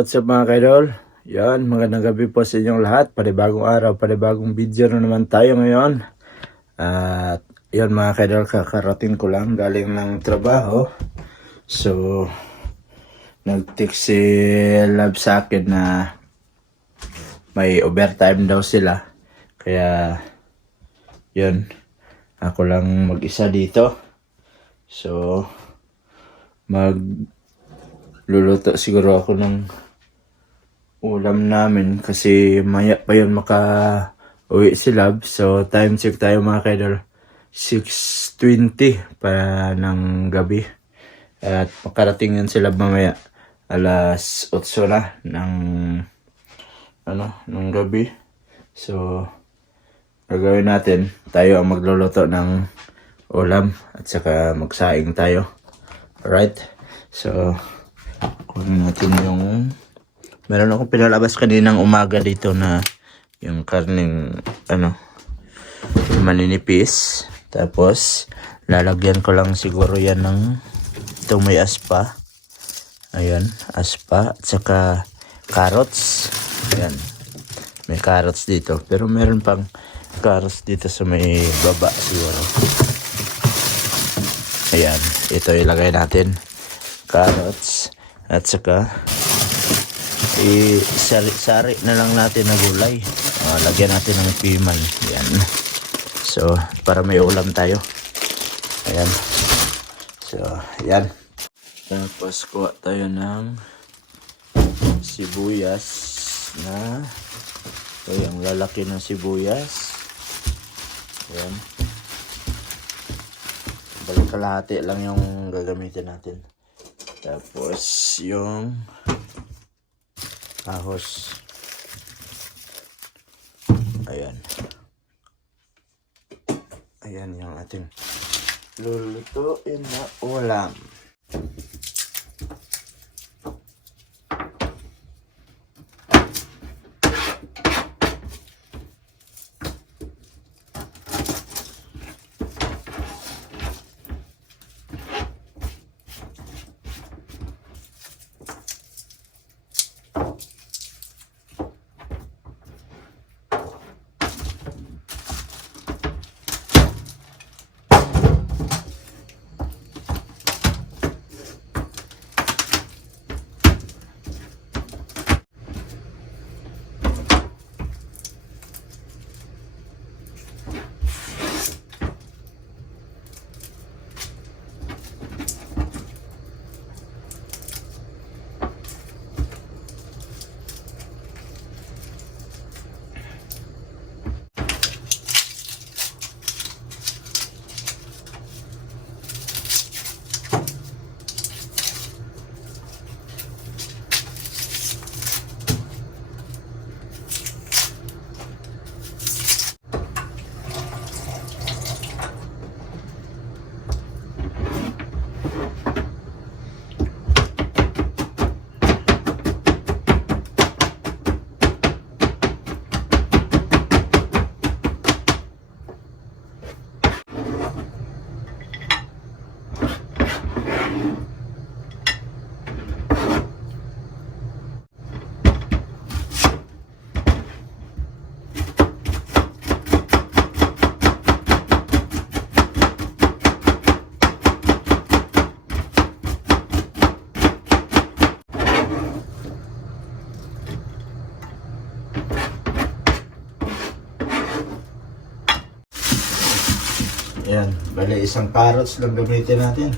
what's up mga kaidol? Yan, magandang gabi po sa inyong lahat. Panibagong araw, panibagong video na naman tayo ngayon. At yan mga kaidol, kakarating ko lang galing ng trabaho. So, nag-text si Love sa akin na may overtime daw sila. Kaya, yun, ako lang mag-isa dito. So, mag luluto siguro ako ng ulam namin kasi maya pa yun maka uwi si Love. So time check tayo mga kaidol. 6.20 pa ng gabi. At makarating yan si Love mamaya. Alas 8 na ng ano, ng gabi. So gagawin natin, tayo ang magluluto ng ulam at saka magsaing tayo. Alright? So, kunin natin yung meron akong pinalabas kaninang umaga dito na yung karning ano maninipis. Tapos lalagyan ko lang siguro yan ng itong may aspa. Ayan aspa at saka carrots. Ayan may carrots dito. Pero meron pang carrots dito sa may baba siguro. Ayan ito ilagay natin. Carrots at saka i-sari na lang natin na gulay. Ah, lagyan natin ng piman. Yan. So, para may ulam tayo. Ayan. So, yan. Tapos, kuha tayo ng sibuyas na ito yung lalaki ng sibuyas. Ayan. Balik kalahati lang yung gagamitin natin. Tapos yung ahos. Ayan. Ayan yung ating lulutuin na ulam. Isang carrots lang gamitin natin.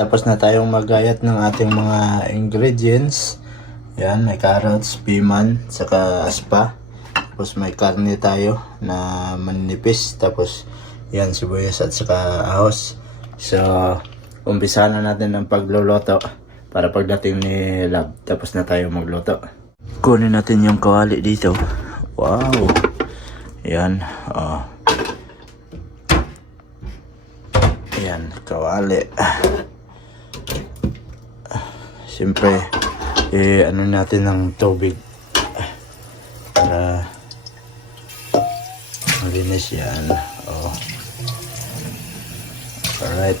Tapos na tayong magayat ng ating mga ingredients. Yan, may carrots, piman, saka aspa. Tapos may karne tayo na manipis. Tapos yan, sibuyas at saka ahos. So, umpisa na natin ang pagluluto para pagdating ni Lab. Tapos na tayo magluto. Kunin natin yung kawali dito. Wow! Yan. Oh. Yan, kawali. Siyempre, eh, ano natin ng tubig para malinis yan. Oh. Alright.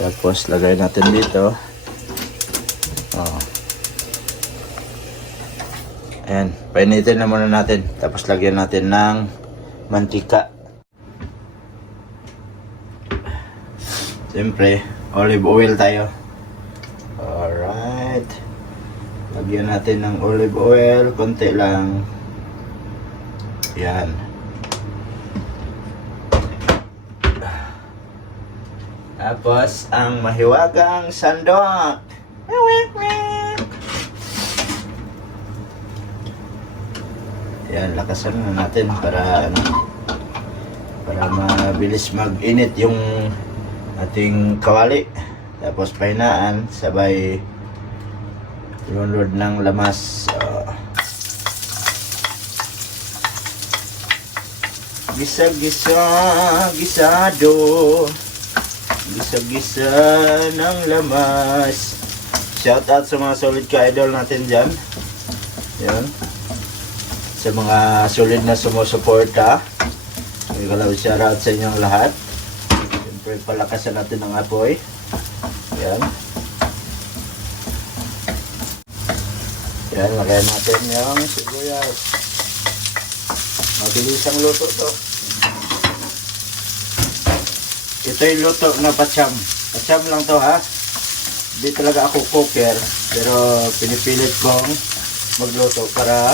Tapos, lagay natin dito. Oh. Ayan, painitin na muna natin. Tapos, lagyan natin ng mantika. Siyempre, olive oil tayo. Alright. Lagyan natin ng olive oil. Konti lang. Yan. Tapos, ang mahiwagang sandok. Yan, lakasan na natin para ano para mabilis mag-init yung ating kawali. Tapos pahinaan, sabay lunod ng lamas. Uh, gisa-gisa, gisado. Gisa-gisa ng lamas. Shout out sa mga solid ka-idol natin dyan. Yan. Sa mga solid na sumusuporta. May kalaw shout out sa inyong lahat. Siyempre, palakasan natin ang apoy. Yan. Yan, lagyan natin yung sibuyas. Mabilis ang luto to. Ito yung luto na pacham. Pacham lang to ha. Hindi talaga ako cooker. Pero pinipilit kong magluto para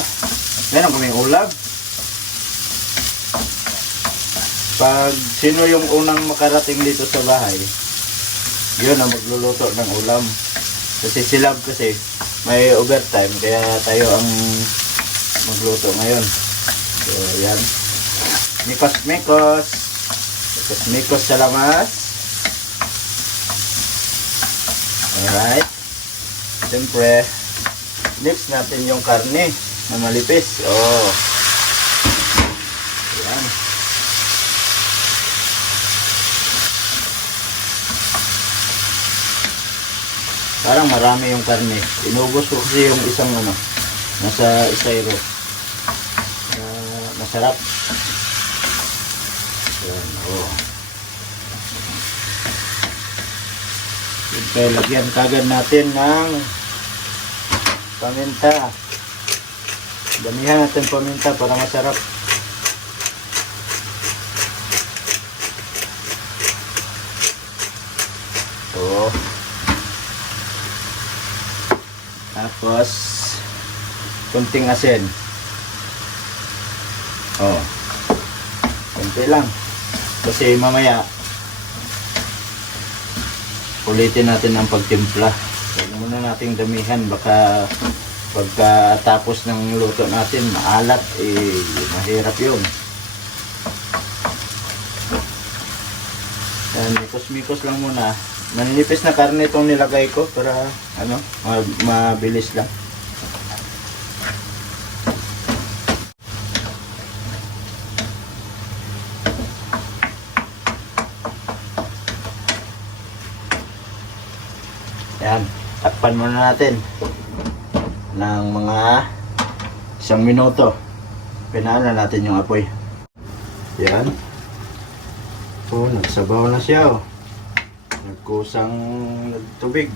meron kaming ulam. Pag sino yung unang makarating dito sa bahay, yun ang magluluto ng ulam. Kasi si Love kasi may overtime kaya tayo ang magluto ngayon. So yan. Mikos mikos. Mikos mikos sa lamas. Alright. Siyempre, next natin yung karne na malipis. Oh. Yan. Parang marami yung karne. Inubos ko kasi yung isang ano, nasa isayro. Uh, masarap. Yan, oh. Siyempre, lagyan kagad natin ng paminta. Damihan natin paminta para masarap. Oh. Tapos, kunting asin. Oh. Kunti lang. Kasi mamaya, ulitin natin ang pagtimpla. Huwag muna nating damihan. Baka pagkatapos ng luto natin, maalat, eh, mahirap yun. Yan, mikos-mikos lang muna. Maninipis na karne itong nilagay ko para ano, ma- mabilis lang. Yan, takpan muna natin ng mga isang minuto. Pinaan na natin yung apoy. Yan. Oh, nagsabaw na siya oh. Nagkusang nagtubig.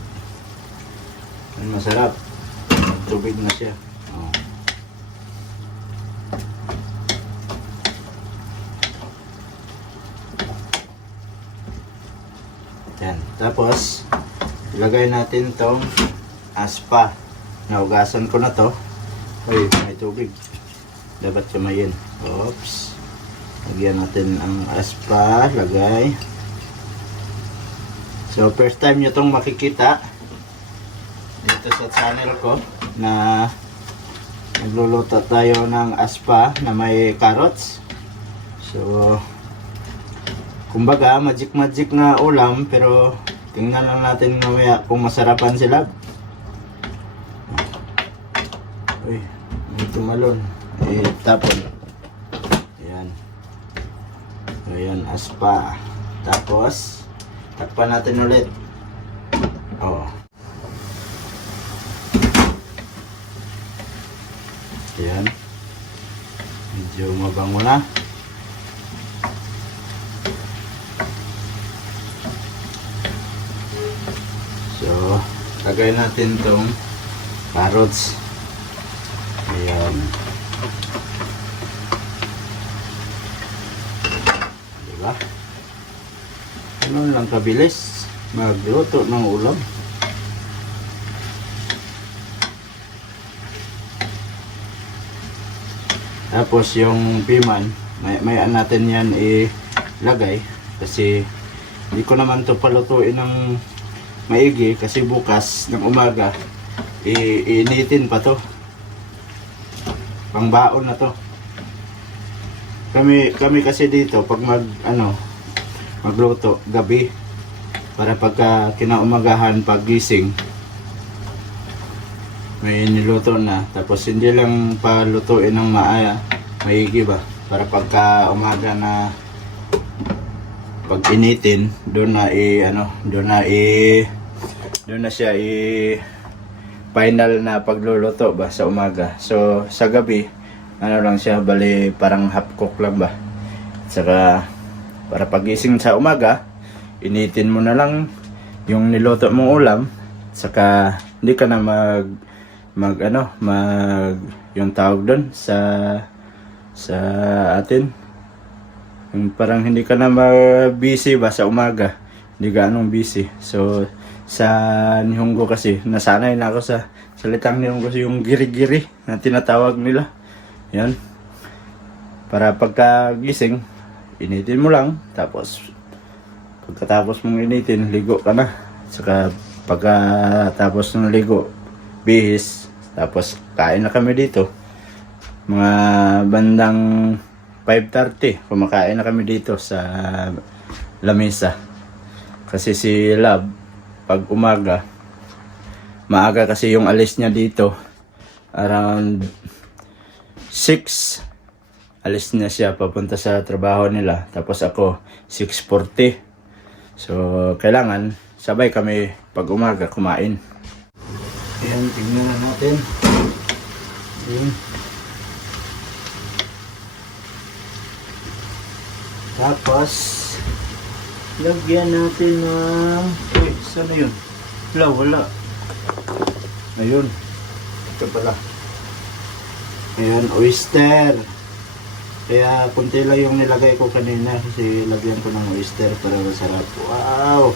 Ang masarap. Nagtubig na siya. Oh. Yan. Tapos, ilagay natin tong aspa. Naugasan ko na to. Uy, may tubig. Dapat kamayin. Oops. Lagyan natin ang aspa. Lagay. So, first time nyo itong makikita dito sa channel ko na nagluluto tayo ng aspa na may carrots. So, kumbaga, magic-magic na ulam pero tingnan lang natin mamaya kung masarapan sila. Uy, may tumalon. Eh, tapon. Ayan. Ayan, aspa. Tapos, takpan natin ulit. Oh. Ayan. Medyo mabango na. So, lagay natin tong carrots. Ayan. Diba? Ano lang kabilis magluto ng ulam. Tapos yung piman, may, may natin yan ilagay kasi hindi ko naman to palutuin ng maigi kasi bukas ng umaga iinitin pa to. Pangbaon na to. Kami kami kasi dito pag mag ano magluto gabi para pagka kinaumagahan pagising may niluto na. Tapos hindi lang palutuin ng maaya maigi ba? Para pagka umaga na pag initin doon na i ano doon na i doon na siya i final na pagluluto ba sa umaga. So sa gabi ano lang siya bali parang half cook lang ba? Saka para pagising sa umaga initin mo na lang yung niluto mong ulam. Saka hindi ka na mag mag ano mag yung tawag doon sa sa atin. Yung parang hindi ka na ma-busy ba sa umaga? Hindi ka anong busy. So sa Nihongo kasi nasanay na ako sa salitang Nihongo yung giri-giri na tinatawag nila. Yan. Para pagkagising initin mo lang tapos pagkatapos mong initin ligo ka na. Saka pagkatapos ng ligo bihis tapos kain na kami dito. Mga bandang 5.30 kumakain na kami dito sa lamesa. Kasi si Lab pag umaga maaga kasi yung alis niya dito. Around 6 alis na siya papunta sa trabaho nila. Tapos ako 6.40 so kailangan sabay kami pag umaga kumain Ayan, tignan na natin. Ayan. Tapos, lagyan natin ng... Uy, saan na yun? Wala, wala. Ayun. Ito pala. Ayan, oyster. Kaya kunti lang yung nilagay ko kanina kasi lagyan ko ng oyster para masarap. Wow!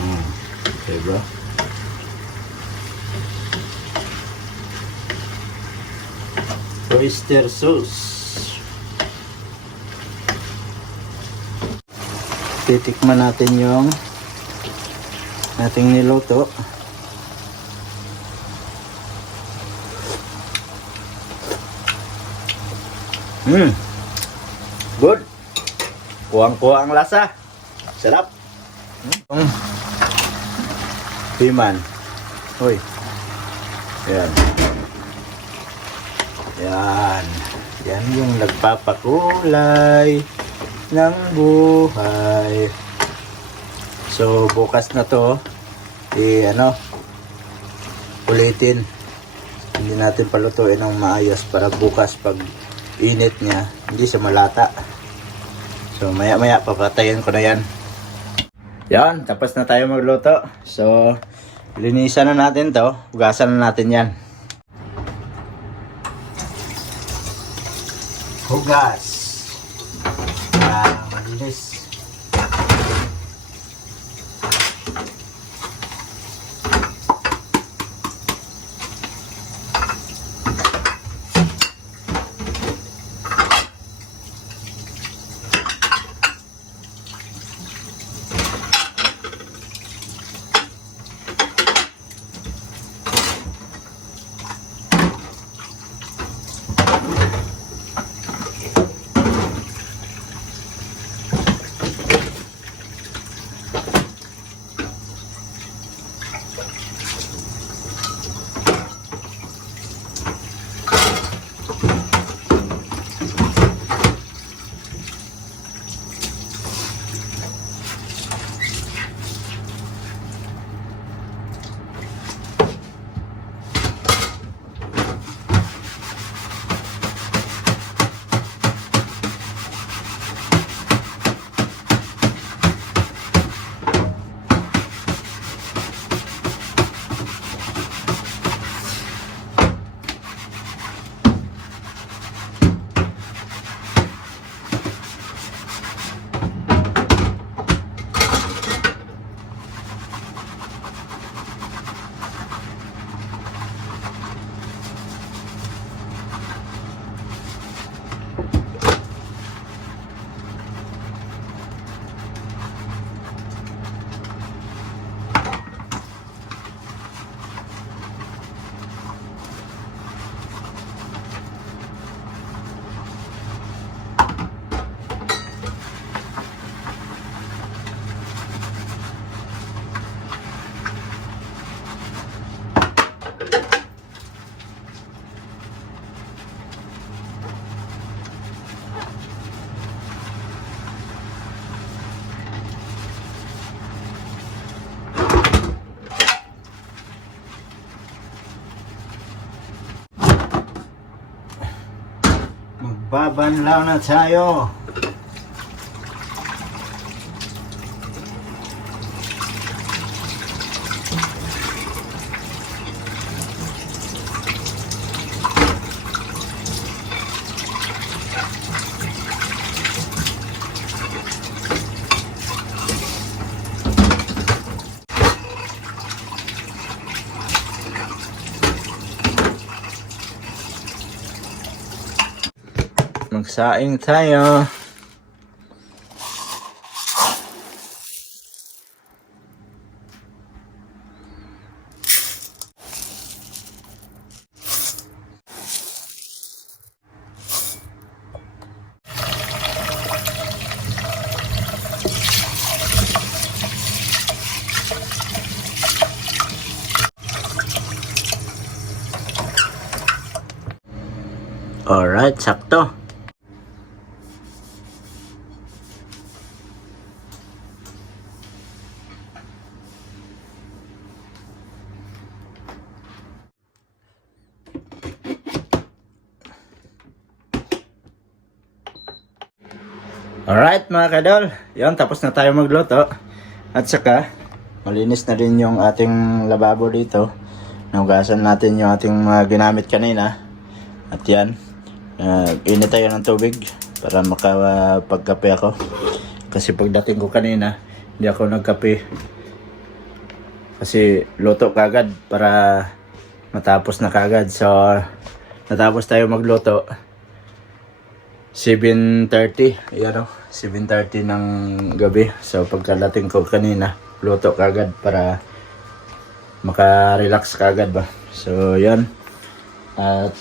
Hmm. Diba? Oyster sauce. Titikman natin yung ating niluto. Hmm. Good. Kuwang-kuwa ang lasa. Sarap. Hmm. Piman. Uy. Yan. Yan. Yan yung nagpapakulay ng buhay. So, bukas na to, eh, ano, ulitin. Hindi natin palutuin ng maayos para bukas pag init niya, hindi siya malata. So, maya-maya papatayin ko na yan. Yan, tapos na tayo magluto. So, linisan na natin to. Hugasan na natin yan. Hugas. Ah, malinis. Magbabanlaw na Magsaing tayo. Alright, sakto. Alright mga kadol, yan tapos na tayo magluto. At saka, malinis na rin yung ating lababo dito. Nahugasan natin yung ating mga ginamit kanina. At yan, uh, init tayo ng tubig para makapagkape ako. Kasi pagdating ko kanina, hindi ako nagkape. Kasi luto kagad para matapos na kagad. So, natapos tayo magluto. 7.30, ayan o, 7.30 ng gabi. So pagkalating ko kanina, luto kagad para maka-relax kagad ba. So yan. At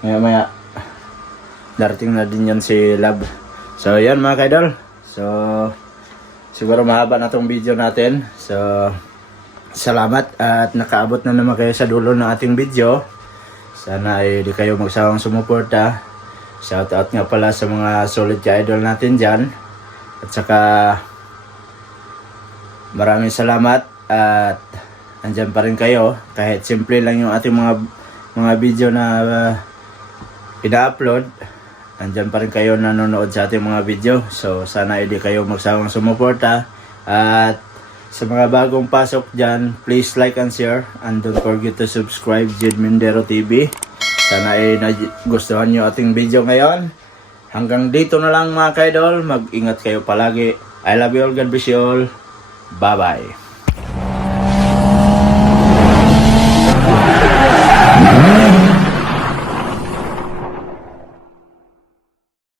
maya maya, darating na din yan si Lab. So yan mga kaidol. So siguro mahaba na tong video natin. So salamat at nakaabot na naman kayo sa dulo ng ating video. Sana ay di kayo magsawang sumuporta. Shoutout nga pala sa mga solid ka idol natin dyan. At saka maraming salamat at andyan pa rin kayo. Kahit simple lang yung ating mga mga video na uh, ina-upload. Andyan pa rin kayo nanonood sa ating mga video. So sana hindi kayo magsawang sumuporta. At sa mga bagong pasok dyan, please like and share. And don't forget to subscribe Jed Mindero TV. Sana ay nagustuhan nyo ating video ngayon. Hanggang dito na lang mga kaidol. Mag-ingat kayo palagi. I love you all. God bless you all. Bye-bye.